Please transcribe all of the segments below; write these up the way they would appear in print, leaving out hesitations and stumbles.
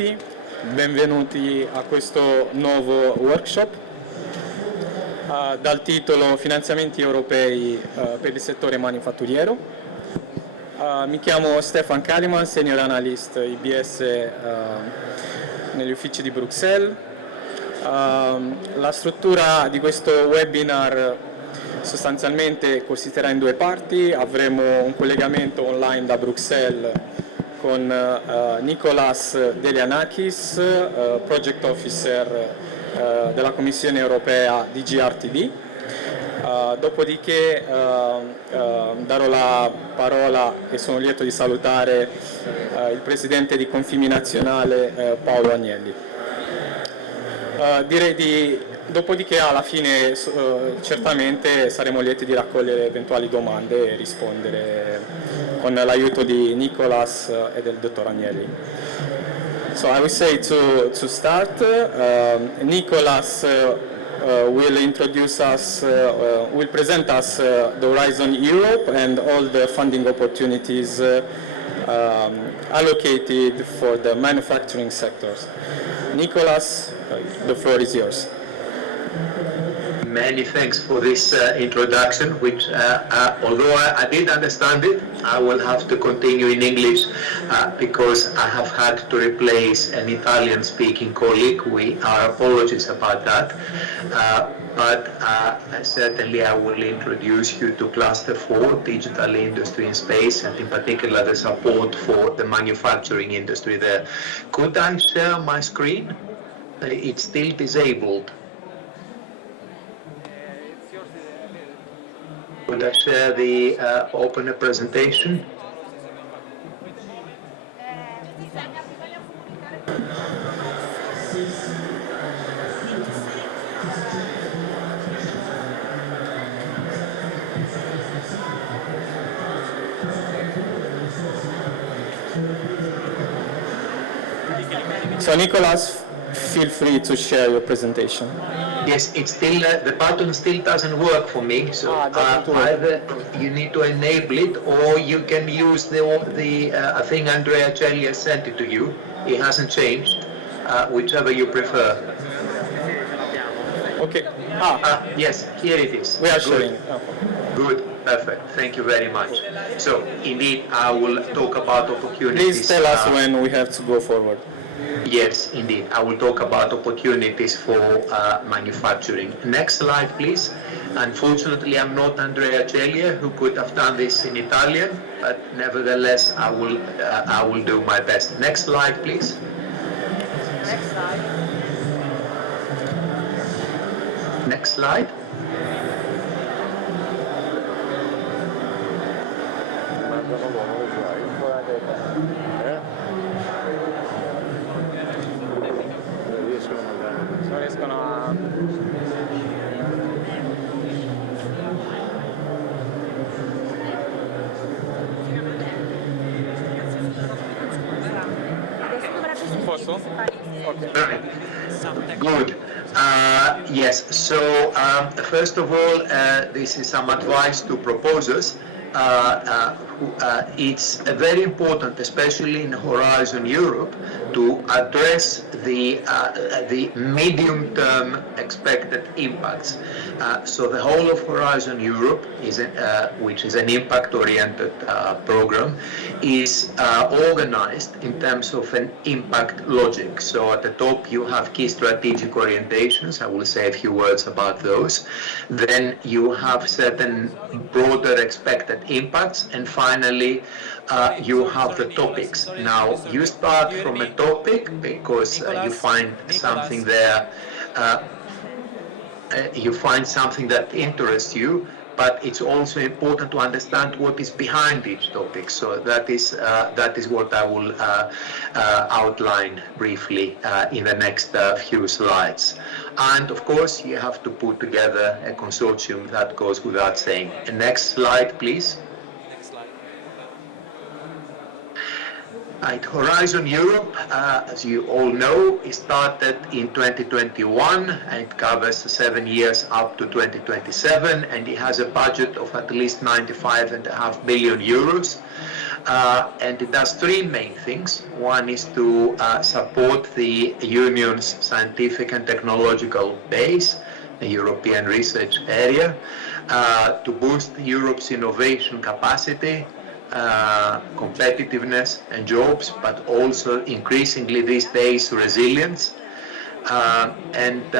tutti, benvenuti a questo nuovo workshop dal titolo Finanziamenti europei per il settore manifatturiero. Mi chiamo Stefan Caliman, Senior Analyst IBS negli uffici di Bruxelles. La struttura di questo webinar sostanzialmente consisterà in due parti. Avremo un collegamento online da Bruxelles con Nicolas Deliyanakis, Project Officer della Commissione europea DG RTD. Dopodiché darò la parola e sono lieto di salutare il Presidente di Confimi nazionale Paolo Agnelli. Dopodiché alla fine certamente saremo lieti di raccogliere eventuali domande e rispondere con l'aiuto di Nicolas e del dottor Agnelli. So I will say to start, Nicolas will introduce us, will present us the Horizon Europe and all the funding opportunities allocated for the manufacturing sectors. Nicolas, the floor is yours. Many thanks for this introduction, which although I did understand it, I will have to continue in English because I have had to replace an Italian-speaking colleague. Our apologies about that. But certainly I will introduce you to Cluster 4, Digital Industry and Space, and in particular the support for the manufacturing industry there. Could I share my screen? It's still disabled. Could I share the open a presentation? So Nicolas, feel free to share your presentation. Yes, it's still the button still doesn't work for me. So either you need to enable it, or you can use the thing Andrea Celli has sent it to you. It hasn't changed, whichever you prefer. Okay. Yes, here it is. We are showing. Good, perfect. Thank you very much. So indeed, I will talk about opportunities. Please tell us when we have to go forward. Yes, indeed. I will talk about opportunities for manufacturing. Next slide, please. Unfortunately, I'm not Andrea Celli, who could have done this in Italian, but nevertheless, I will do my best. Next slide, please. Next slide. Next slide. Good. Yes, so first of all, this is some advice to proposers. It's very important, especially in Horizon Europe, to address the medium-term expected impacts. So the whole of Horizon Europe, which is an impact-oriented program, is organized in terms of an impact logic. So at the top you have key strategic orientations. I will say a few words about those. Then you have certain broader expected impacts, and finally you have the topics. Now you start from a topic because you find something there, you find something that interests you, but it's also important to understand what is behind each topic. So that is what I will outline briefly in the next few slides. And of course, you have to put together a consortium. That goes without saying. Next slide, please. Right, Horizon Europe, as you all know, it started in 2021 and it covers 7 years up to 2027, and it has a budget of at least 95.5 billion euros. And it does three main things. One is to support the Union's scientific and technological base, the European research area, to boost Europe's innovation capacity, competitiveness and jobs, but also increasingly these days resilience, and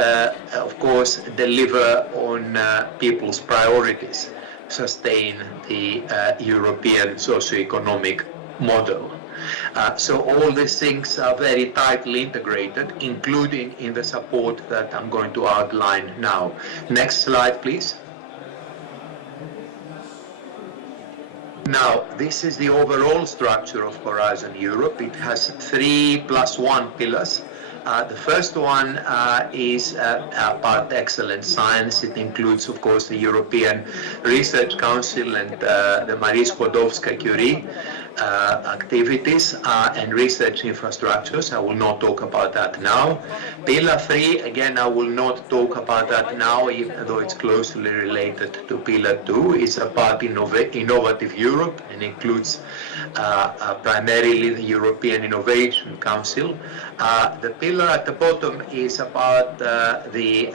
of course deliver on people's priorities, sustain the European socio-economic model. So all these things are very tightly integrated, including in the support that I'm going to outline now. Next slide, please. Now, this is the overall structure of Horizon Europe. It has 3+1 pillars. The first one is part excellent science. It includes, of course, the European Research Council and the Marie Skłodowska-Curie activities and research infrastructures. I will not talk about that now. Pillar 3, again, I will not talk about that now, even though it's closely related to Pillar 2. It's about innovative Europe and includes primarily the European Innovation Council. The pillar at the bottom is about the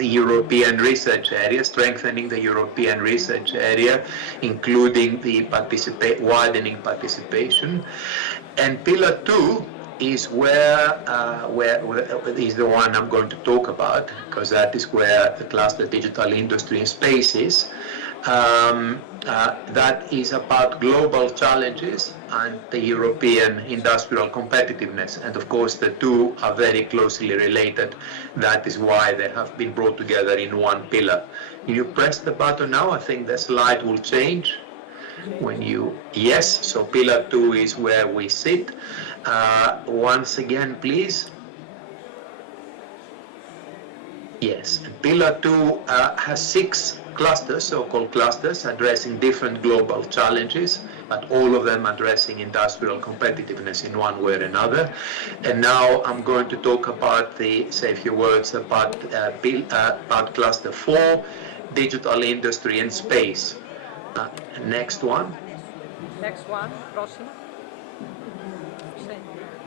European research area, strengthening the European research area, including the widening participation. And pillar 2 is where is the one I'm going to talk about, because that is where the cluster digital industry and space is. That is about global challenges and the European industrial competitiveness. And of course, the two are very closely related. That is why they have been brought together in one pillar. You press the button now, I think the slide will change. When you, yes, so pillar 2 is where we sit. Once again, please. Yes, pillar 2 has 6 clusters, so-called clusters, addressing different global challenges, but all of them addressing industrial competitiveness in one way or another. And now I'm going to talk about say a few words about cluster 4, digital industry and space. Next one. Next one, prossimo.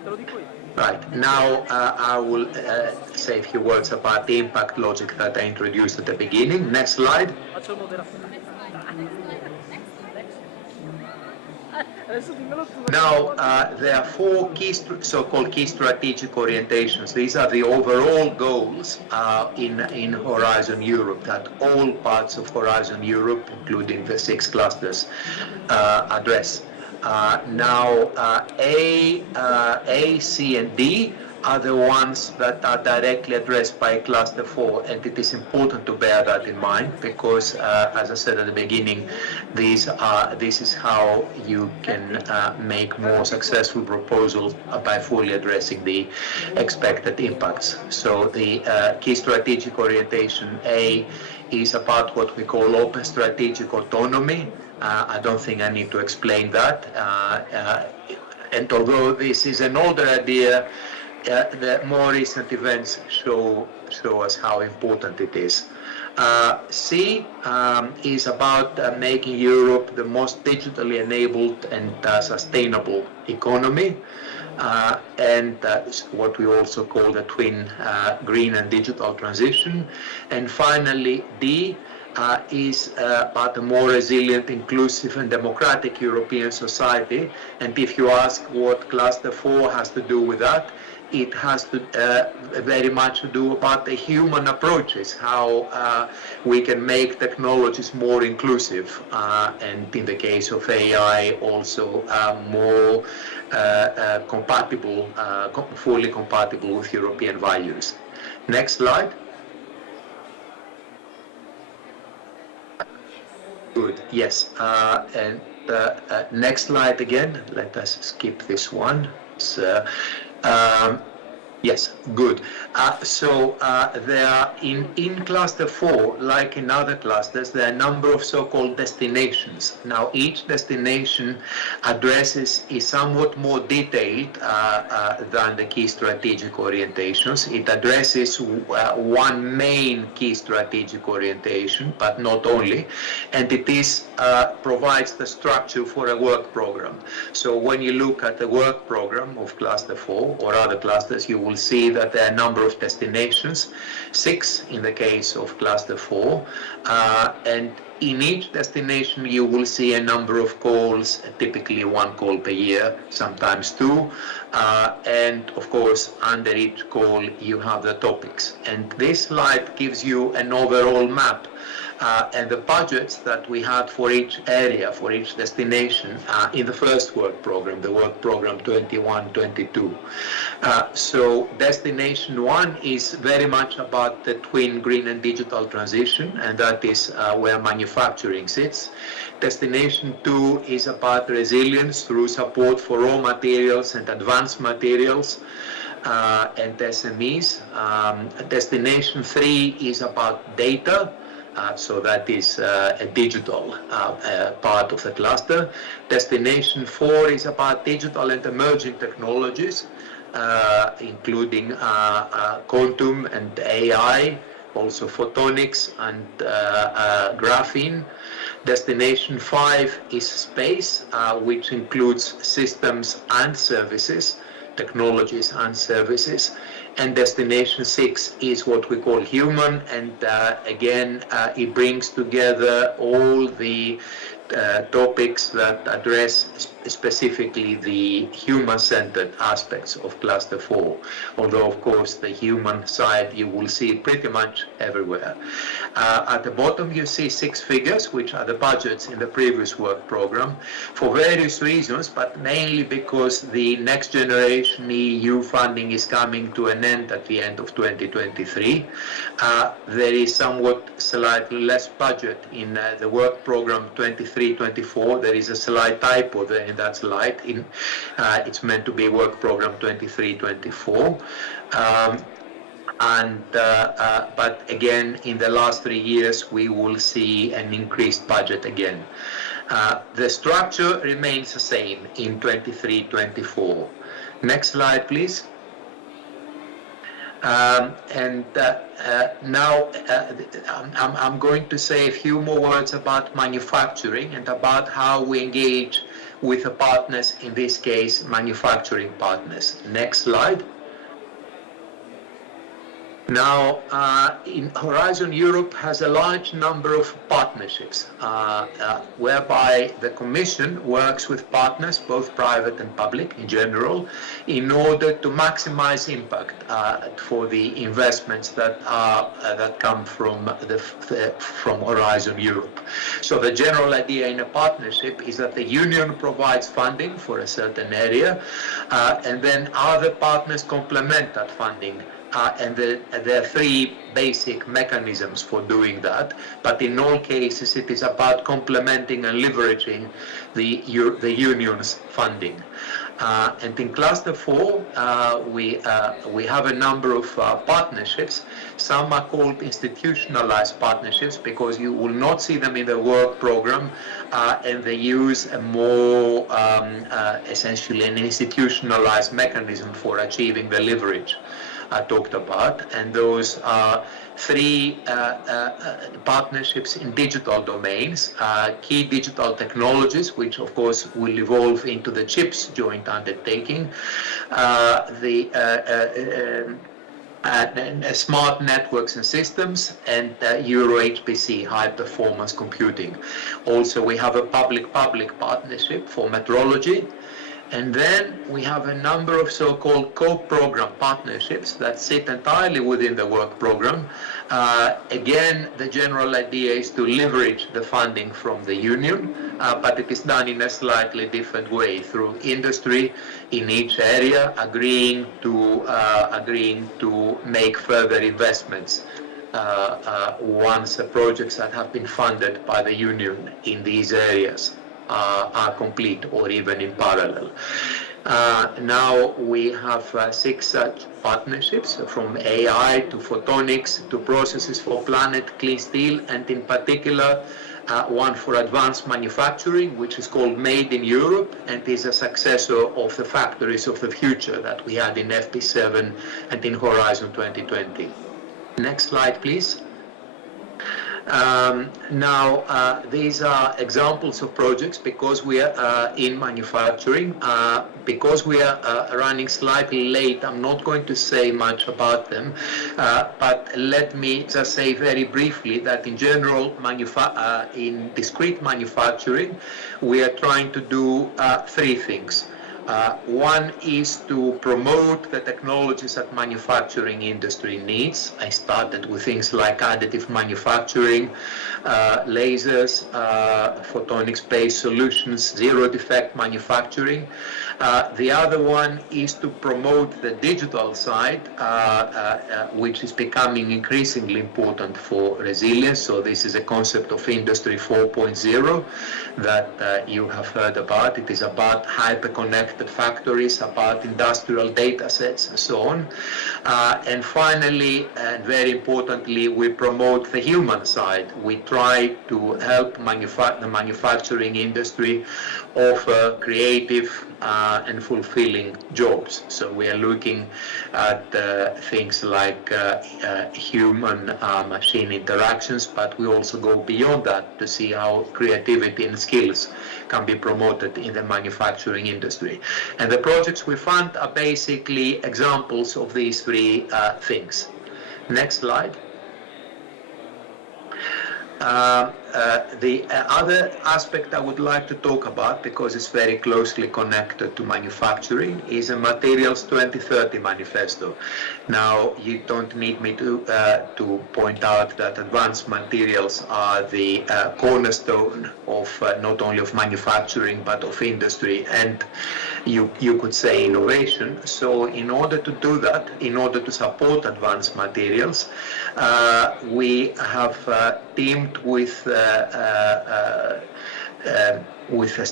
Te lo dico io. Right, now I will say a few words about the impact logic that I introduced at the beginning. Next slide. Faccio il moderatore. Now, there are 4 so-called key strategic orientations. These are the overall goals in Horizon Europe that all parts of Horizon Europe, including the 6 clusters, address. Now, A, C, and D are the ones that are directly addressed by cluster 4, and it is important to bear that in mind because, as I said at the beginning, this is how you can make more successful proposals by fully addressing the expected impacts. So the key strategic orientation A is about what we call open strategic autonomy. I don't think I need to explain that. And although this is an older idea, the more recent events show us how important it is. C is about making Europe the most digitally enabled and sustainable economy, and what we also call the twin green and digital transition. And finally, D is about a more resilient, inclusive and democratic European society. And if you ask what cluster 4 has to do with that, it has to very much to do about the human approaches, how we can make technologies more inclusive, and in the case of AI also more compatible, fully compatible with European values. Next slide. Good, yes, and next slide again, let us skip this one. Yes, good. There are in cluster 4, like in other clusters, there are a number of so-called destinations. Now, each destination addresses is somewhat more detailed than the key strategic orientations. It addresses one main key strategic orientation, but not only, and it provides the structure for a work program. So when you look at the work program of cluster 4 or other clusters, you will see that there are a number of destinations, 6 in the case of cluster 4, and in each destination you will see a number of calls, typically 1 call per year, sometimes 2, and of course under each call you have the topics. And this slide gives you an overall map and the budgets that we had for each area, for each destination in the first work program, the work program 21-22. So destination 1 is very much about the twin green and digital transition, and that is where manufacturing sits. Destination 2 is about resilience through support for raw materials and advanced materials and SMEs. Destination 3 is about data. So that is a digital part of the cluster. Destination 4 is about digital and emerging technologies, including quantum and AI, also photonics and graphene. Destination 5 is space, which includes systems and services, technologies and services. And destination 6 is what we call human, and again it brings together all the topics that address specifically the human-centered aspects of cluster 4, although of course the human side you will see pretty much everywhere. At the bottom you see 6 figures, which are the budgets in the previous work program, for various reasons, but mainly because the next generation EU funding is coming to an end at the end of 2023. There is somewhat slightly less budget in the work program 23-24. There is a slight typo there in that slide. It's meant to be work program 23-24. But again, in the last 3 years, we will see an increased budget again. The structure remains the same in 23-24. Next slide, please. Now I'm going to say a few more words about manufacturing and about how we engage with the partners, in this case, manufacturing partners. Next slide. Now, Horizon Europe has a large number of partnerships, whereby the Commission works with partners, both private and public in general, in order to maximize impact for the investments that come from Horizon Europe. So the general idea in a partnership is that the Union provides funding for a certain area, and then other partners complement that funding. And there are 3 basic mechanisms for doing that, but in all cases it is about complementing and leveraging the Union's funding. And in Cluster 4, we have a number of partnerships. Some are called institutionalized partnerships because you will not see them in the work program, and they use a more, essentially an institutionalized mechanism for achieving the leverage I talked about, and those are 3 partnerships in digital domains, key digital technologies, which of course will evolve into the CHIPS joint undertaking, smart networks and systems, and Euro HPC, high performance computing. Also, we have a public-public partnership for metrology. And then we have a number of so-called co-program partnerships that sit entirely within the work program. Again, the general idea is to leverage the funding from the Union, but it is done in a slightly different way through industry in each area, agreeing to make further investments once the projects that have been funded by the Union in these areas are complete or even in parallel. Now we have 6 such partnerships, from AI to photonics to processes for planet, clean steel, and in particular one for advanced manufacturing, which is called Made in Europe, and is a successor of the factories of the future that we had in FP7 and in Horizon 2020. Next slide, please. Now, these are examples of projects because we are in manufacturing. Because we are running slightly late, I'm not going to say much about them, but let me just say very briefly that in general, in discrete manufacturing, we are trying to do 3 things. One is to promote the technologies that manufacturing industry needs. I started with things like additive manufacturing, lasers, photonics-based solutions, zero-defect manufacturing. The other one is to promote the digital side, which is becoming increasingly important for resilience. So this is a concept of Industry 4.0 that you have heard about. It is about hyper-connected factories, about industrial data sets, and so on. And finally, and very importantly, we promote the human side. We try to help the manufacturing industry offer creative and fulfilling jobs. So we are looking at things like human-machine interactions, but we also go beyond that to see how creativity and skills can be promoted in the manufacturing industry. And the projects we fund are basically examples of these 3 things. Next slide. The other aspect I would like to talk about, because it's very closely connected to manufacturing, is a Materials 2030 manifesto. Now, you don't need me to point out that advanced materials are the cornerstone of not only of manufacturing but of industry, and you could say innovation. So in order to do that, in order to support advanced materials, we have teamed with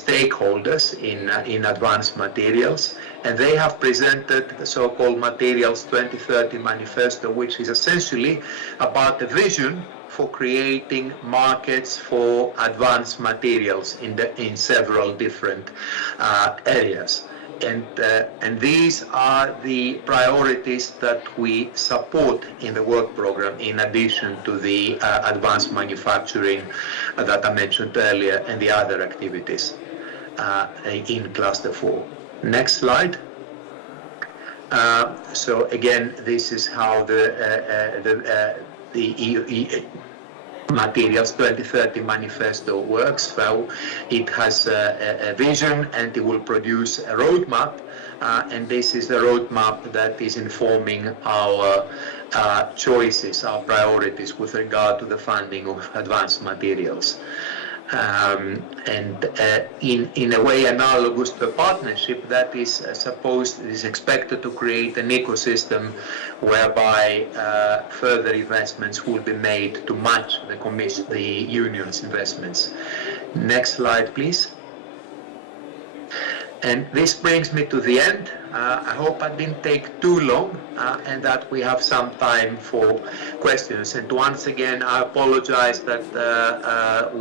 stakeholders in advanced materials, and they have presented the so-called Materials 2030 manifesto, which is essentially about the vision for creating markets for advanced materials in several different areas. And these are the priorities that we support in the work program, in addition to the advanced manufacturing that I mentioned earlier and the other activities in Cluster 4. Next slide. So again, this is how the Materials 2030 manifesto works. So it has a vision, and it will produce a roadmap, and this is the roadmap that is informing our choices, our priorities with regard to the funding of advanced materials. And in a way analogous to a partnership that is expected to create an ecosystem whereby further investments will be made to match the union's investments. Next slide, please. And this brings me to the end. I hope I didn't take too long, and that we have some time for questions. And once again, I apologize that that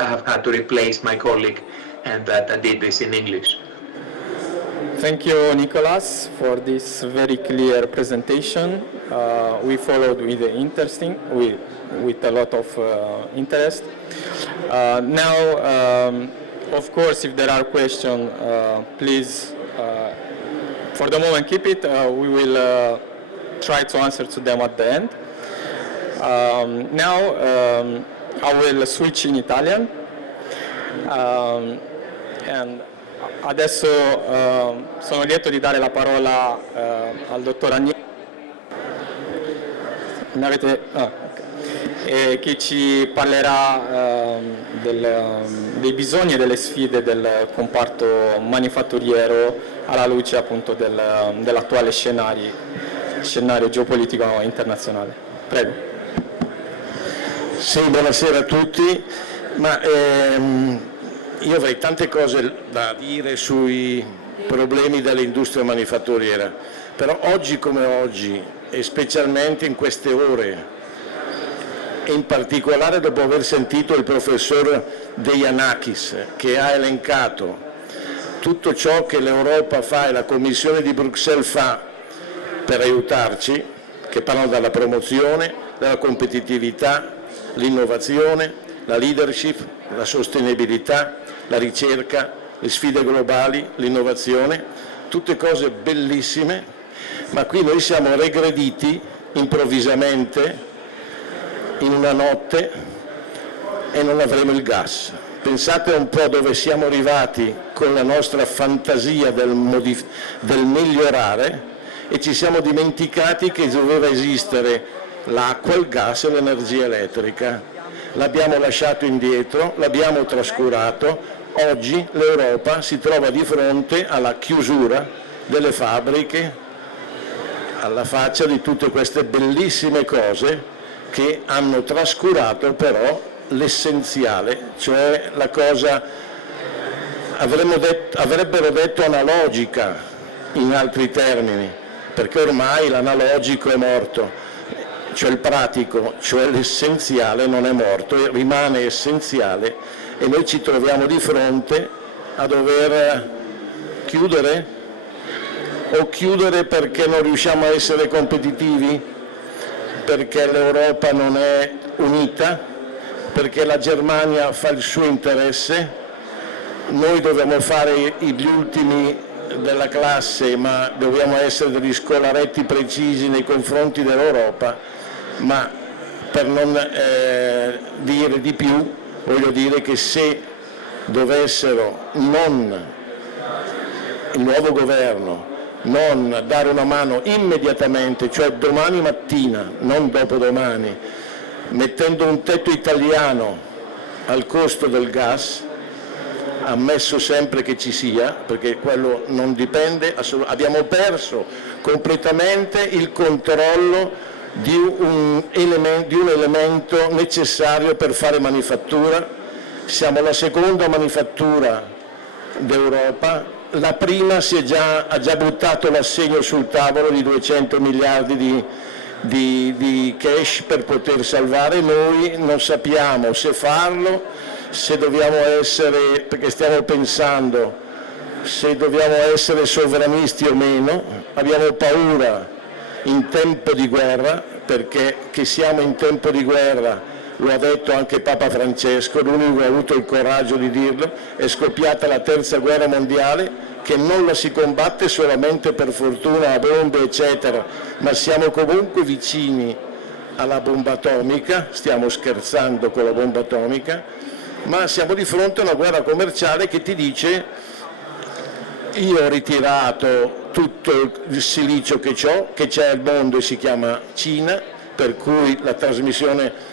I have had to replace my colleague, and that I did this in English. Thank you, Nicolas, for this very clear presentation. We followed with a lot of interest. Now. Of course, if there are questions, please, for the moment, keep it. We will try to answer to them at the end. Now, I will switch in Italian. And adesso sono lieto di dare la parola al dottor Agnelli. Che ci parlerà dei bisogni e delle sfide del comparto manifatturiero alla luce appunto dell'attuale scenario geopolitico internazionale. Prego. Sì, buonasera a tutti. io avrei tante cose da dire sui problemi dell'industria manifatturiera, però oggi come oggi, e specialmente in queste ore, e in particolare dopo aver sentito il professor Deliyanakis, che ha elencato tutto ciò che l'Europa fa e la Commissione di Bruxelles fa per aiutarci, che parlano dalla promozione, dalla competitività, l'innovazione, la leadership, la sostenibilità, la ricerca, le sfide globali, l'innovazione, tutte cose bellissime, ma qui noi siamo regrediti improvvisamente in una notte e non avremo il gas. Pensate un po' dove siamo arrivati con la nostra fantasia del migliorare, e ci siamo dimenticati che doveva esistere l'acqua, il gas e l'energia elettrica. L'abbiamo lasciato indietro, l'abbiamo trascurato. Oggi l'Europa si trova di fronte alla chiusura delle fabbriche, alla faccia di tutte queste bellissime cose che hanno trascurato però l'essenziale, cioè la cosa, avrebbero detto analogica in altri termini, perché ormai l'analogico è morto, cioè il pratico, cioè l'essenziale non è morto, rimane essenziale, e noi ci troviamo di fronte a dover chiudere, o chiudere perché non riusciamo a essere competitivi, perché l'Europa non è unita, perché la Germania fa il suo interesse, noi dobbiamo fare gli ultimi della classe, ma dobbiamo essere degli scolaretti precisi nei confronti dell'Europa, ma per non dire di più, voglio dire che se dovessero il nuovo governo non dare una mano immediatamente, cioè domani mattina, non dopodomani, mettendo un tetto italiano al costo del gas, ammesso sempre che ci sia, perché quello non dipende, abbiamo perso completamente il controllo di un elemento necessario per fare manifattura. Siamo la seconda manifattura d'Europa, la prima ha già buttato l'assegno sul tavolo di 200 miliardi di cash per poter salvare. Noi non sappiamo se farlo, se dobbiamo essere, perché stiamo pensando se dobbiamo essere sovranisti o meno. Abbiamo paura in tempo di guerra, perché che siamo in tempo di guerra lo ha detto anche Papa Francesco, l'unico che ha avuto il coraggio di dirlo. È scoppiata la terza guerra mondiale, che non la si combatte solamente per fortuna a bombe eccetera, ma siamo comunque vicini alla bomba atomica, stiamo scherzando con la bomba atomica, ma siamo di fronte a una guerra commerciale che ti dice: io ho ritirato tutto il silicio che c'è al mondo e si chiama Cina, per cui la transizione